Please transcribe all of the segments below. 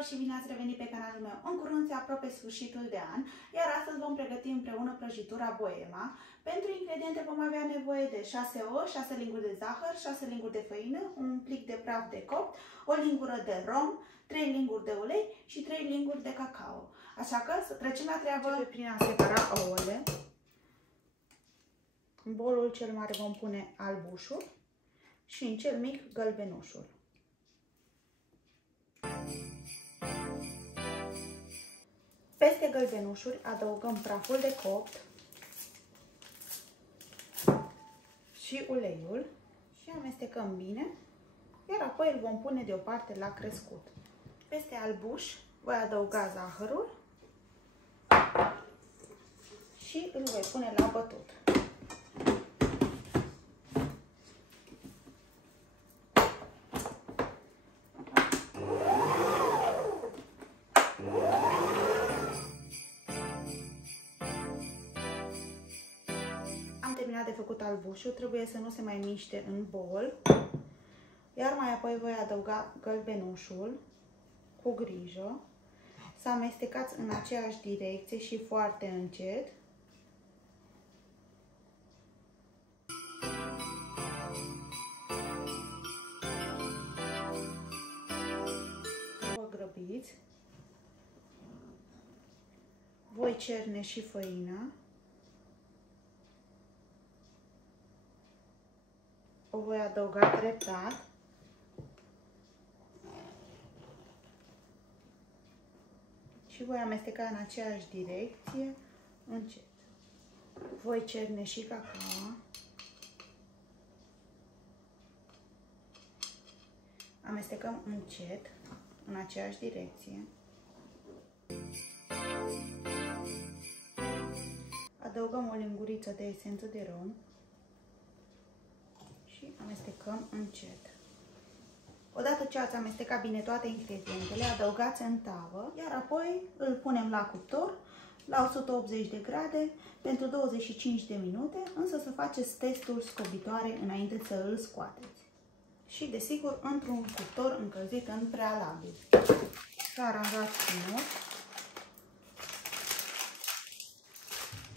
tuturor și bine ați revenit pe canalul meu. În curând se apropie sfârșitul de an, iar astăzi vom pregăti împreună prăjitura Boema. Pentru ingrediente vom avea nevoie de 6 ouă, 6 linguri de zahăr, 6 linguri de făină, un plic de praf de copt, o lingură de rom, 3 linguri de ulei și 3 linguri de cacao. Așa că să trecem la treabă. Prin a separa ouăle. În bolul cel mare vom pune albușul și în cel mic gălbenușul. Peste gălbenușuri adăugăm praful de copt și uleiul și amestecăm bine, iar apoi îl vom pune deoparte la crescut. Peste albuș voi adăuga zahărul și îl voi pune la bătut. De făcut albușul, trebuie să nu se mai miște în bol, iar mai apoi voi adăuga gălbenușul cu grijă, să amestecați în aceeași direcție și foarte încet. Vă grăbiți. Voi cerne și făina. O voi adăuga treptat și voi amesteca în aceeași direcție încet. Voi cerne și cacao. Amestecăm încet în aceeași direcție. Adăugăm o linguriță de esență de rom. Și amestecăm încet. Odată ce ați amestecat bine toate ingredientele, adăugați în tavă, iar apoi îl punem la cuptor la 180 de grade pentru 25 de minute, însă să faceți testul scobitoare înainte să îl scoateți. Și desigur într-un cuptor încălzit în prealabil. Să aranjați frumos.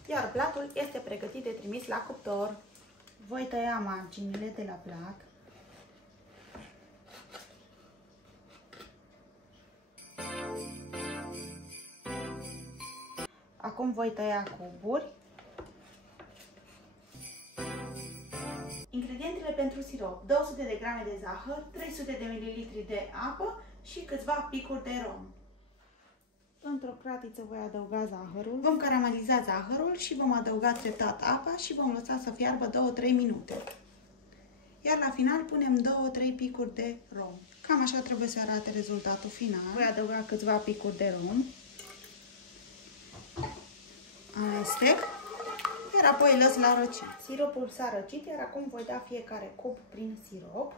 Iar platul este pregătit de trimis la cuptor. Voi tăia marginile de la plat. Acum voi tăia cuburi. Ingredientele pentru sirop: 200 de grame de zahăr, 300 de ml de apă și câțiva picuri de rom. Într-o cratiță voi adăuga zahărul. Vom carameliza zahărul și vom adăuga treptat apa și vom lăsa să fiarbă 2-3 minute. Iar la final punem 2-3 picuri de rom. Cam așa trebuie să arate rezultatul final. Voi adăuga câțiva picuri de rom. Amestec. Iar apoi lăs la răcit. Siropul s-a răcit, iar acum voi da fiecare cub prin sirop.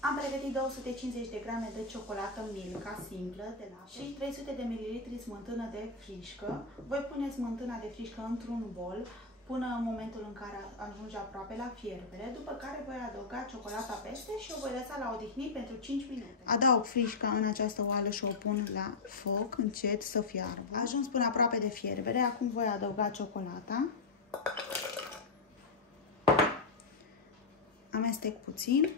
Am pregătit 250 de grame de ciocolată Milka simplă de lapte și 300 de ml smântână de frișcă. Voi pune smântâna de frișcă într-un bol până în momentul în care ajunge aproape la fierbere, după care voi adăuga ciocolata peste și o voi lăsa la odihnit pentru 5 minute. Adaug frișca în această oală și o pun la foc încet să fiarbă. Ajuns până aproape de fierbere, acum voi adăuga ciocolata. Amestec puțin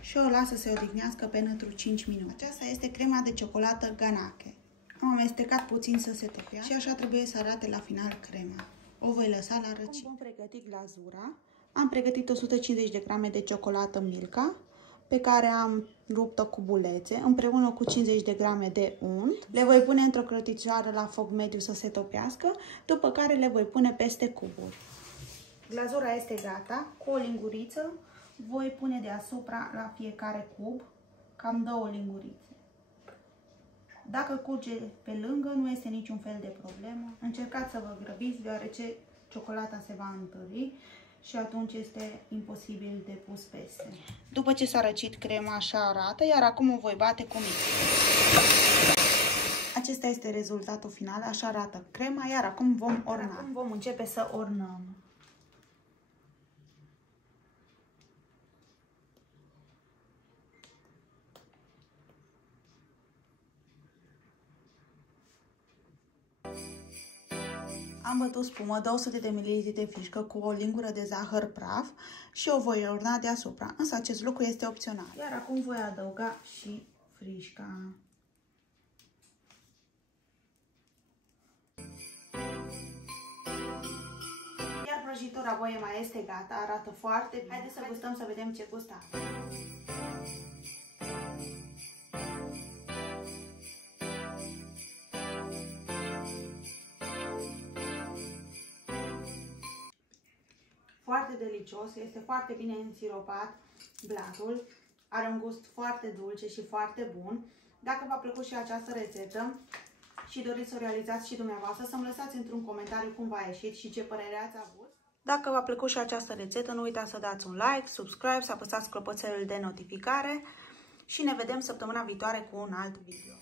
și o las să se odihnească pentru 5 minute. Aceasta este crema de ciocolată Ganache. Am amestecat puțin să se topească și așa trebuie să arate la final crema. O voi lăsa la răcit. Vom pregăti glazura. Am pregătit 150 de grame de ciocolată Milka, pe care am rupt-o cu bulețe, împreună cu 50 de grame de unt. Le voi pune într-o croticioară la foc mediu să se topească, după care le voi pune peste cuburi. Glazura este gata. Cu o linguriță voi pune deasupra la fiecare cub cam 2 lingurițe. Dacă curge pe lângă, nu este niciun fel de problemă. Încercați să vă grăbiți, deoarece ciocolata se va întări și atunci este imposibil de pus peste. După ce s-a răcit crema, așa arată, iar acum o voi bate cu mixer. Acesta este rezultatul final, așa arată crema, iar acum vom orna. Acum vom începe să ornăm. Am bătut spumă 200 de ml de fișcă cu o lingură de zahăr praf și o voi orna deasupra, însă acest lucru este opțional. Iar acum voi adăuga și frișca. Iar prăjitura voie mai este gata, arată foarte bine. Haideți să gustăm să vedem ce gust are. Foarte delicios, este foarte bine însiropat blatul, are un gust foarte dulce și foarte bun. Dacă v-a plăcut și această rețetă și doriți să o realizați și dumneavoastră, să-mi lăsați într-un comentariu cum v-a ieșit și ce părere ați avut. Dacă v-a plăcut și această rețetă, nu uitați să dați un like, subscribe, să apăsați clopoțelul de notificare și ne vedem săptămâna viitoare cu un alt video.